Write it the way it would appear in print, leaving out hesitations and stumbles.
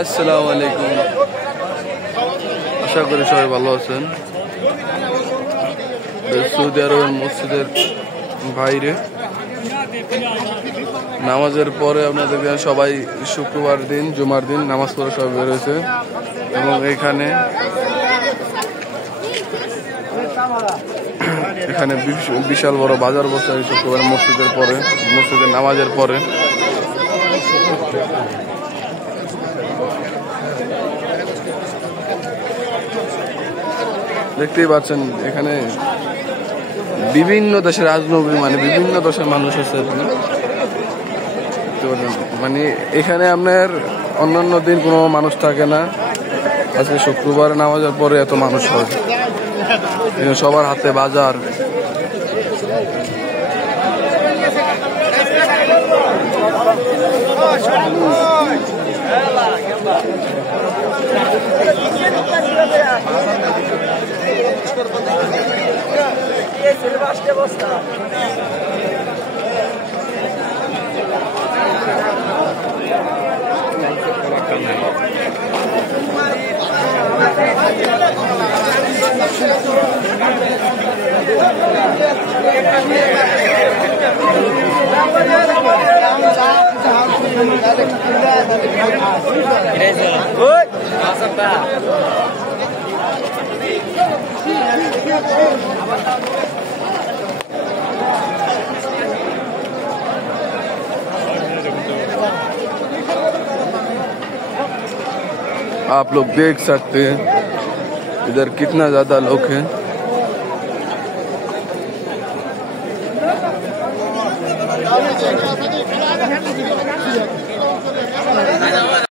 আসসালামু আলাইকুম, আশা করি সবাই ভালো আছেন। সৌদি আরবের মসজিদের বাইরে নামাজের পরে আপনাদের সবাই শুক্রবার দিন জুমার দিন নামাজ পড়ে সবাই বের হয়েছে এবং এখানে বিশাল বড় বাজার বসে শুক্রবার মসজিদের নামাজের পরে। দেখতেই পাচ্ছেন এখানে বিভিন্ন দেশের রাজনৈতিক বিভিন্ন দেশের মানুষ আছে। এখানে আপনার অন্যান্য দিন কোনো মানুষ থাকে না, আজকে শুক্রবার নামাজের পরে এত মানুষ হয়। সবার হাতে বাজার। आप लोग देख सकते हैं इधर कितना ज्यादा लोग हैं।